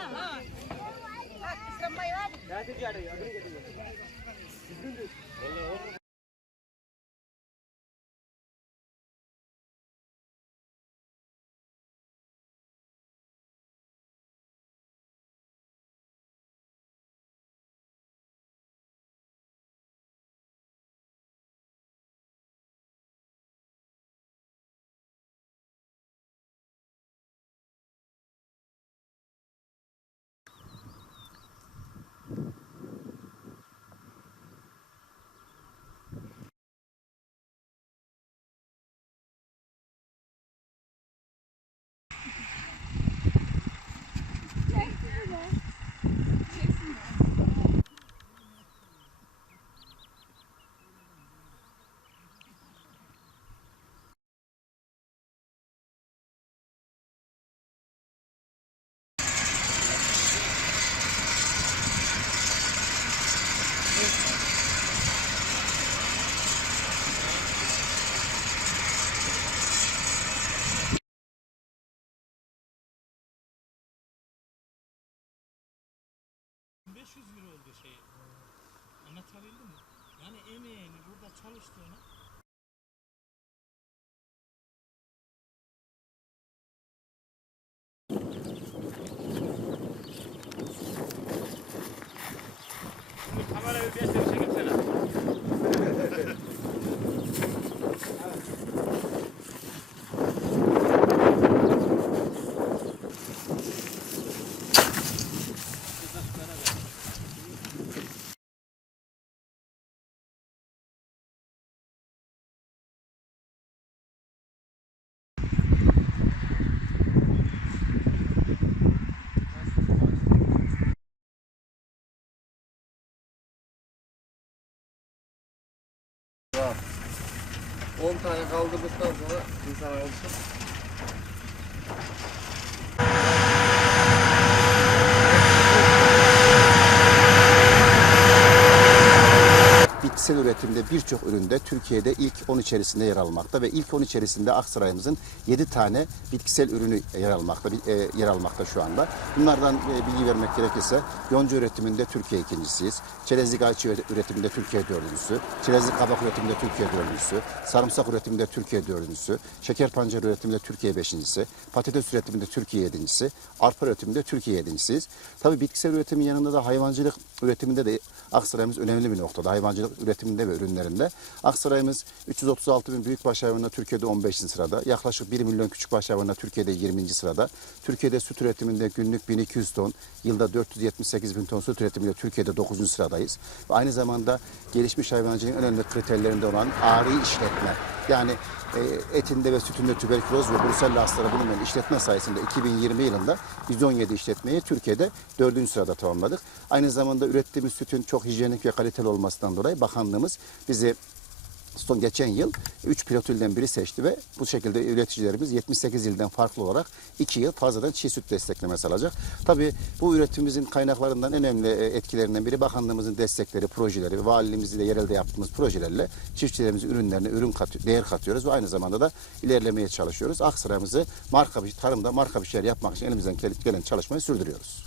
हाँ हाँ इसका मैं यार lira oldu şey. Anlatabildim mi? Yani emeğini burada çalıştığını Kamerayı bir şey 10 tane kaldırdıktan sonra insan alışır. Bitkisel üretimde birçok üründe Türkiye'de ilk 10 içerisinde yer almakta ve ilk 10 içerisinde Aksaray'ımızın 7 tane bitkisel ürünü yer almakta e, yer almakta şu anda. Bunlardan e, bilgi vermek gerekirse yonca üretiminde Türkiye ikincisiyiz. Çerezlik üre- üretiminde Türkiye dördüncüsü. Çerezlik kabak üretiminde Türkiye dördüncüsü. Sarımsak üretiminde Türkiye dördüncüsü. Şeker pancarı üretiminde Türkiye beşincisi. Patates üretiminde Türkiye yedincisi. Arpa üretiminde Türkiye yedincisiyiz. Tabii bitkisel üretimin yanında da hayvancılık üretiminde de Aksaray'ımız önemli bir noktada. Hayvancılık üretiminde ve ürünlerinde. Aksaray'ımız 336 bin büyükbaş hayvanla Türkiye'de 15. sırada. Yaklaşık 1 milyon küçükbaş hayvanla Türkiye'de 20. sırada. Türkiye'de süt üretiminde günlük 1200 ton, yılda 478 bin ton süt üretiminde Türkiye'de 9. sıradayız. Ve aynı zamanda gelişmiş hayvancılığın önemli kriterlerinde olan ağrı işletme. Yani e, etinde ve sütünde tüberküloz ve bruselli hastalığı bulunmayan işletme sayısında 2020 yılında 117 işletmeyi Türkiye'de 4. sırada tamamladık. Aynı zamanda ürettiğimiz sütün çok hijyenik ve kaliteli olmasından dolayı bakanlığımız bizi son geçen yıl 3 pilot ilden biri seçti ve bu şekilde üreticilerimiz 78 ilden farklı olarak 2 yıl fazladan çiğ süt desteklemesi alacak. Tabii bu üretimimizin kaynaklarından en önemli e, etkilerinden biri bakanlığımızın destekleri, projeleri valiliğimizle yerelde yaptığımız projelerle çiftçilerimizin ürünlerine ürün katı, değer katıyoruz ve aynı zamanda da ilerlemeye çalışıyoruz. Aksaray'ımızı marka bir tarımda marka bir şeyler yapmak için elimizden gelen çalışmayı sürdürüyoruz.